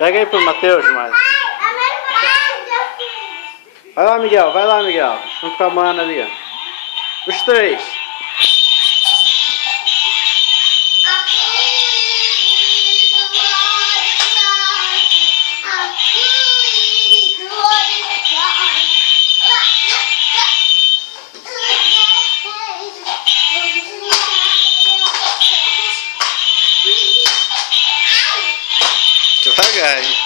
Pega aí pro Matheus, Mário. Vai lá, Miguel. Vai lá, Miguel. Junto com a Mana ali, ó. Os três. Devagar, hein?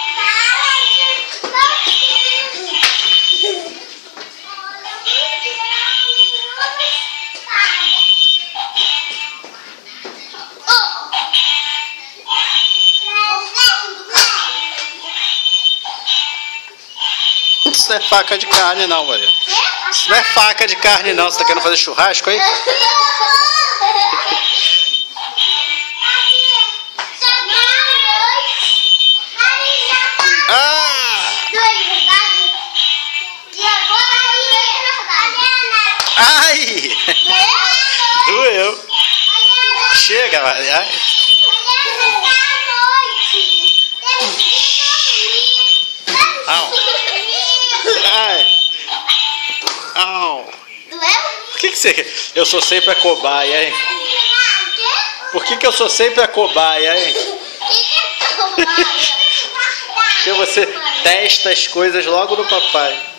Isso não é faca de carne não, Maria. Isso não é faca de carne não. Você tá querendo fazer churrasco aí? Ai! Doeu! Chega, Maria! Ai! Au! Por que você... Eu sou sempre a cobaia, hein? Por que eu sou sempre a cobaia, hein? Porque você testa as coisas logo no papai.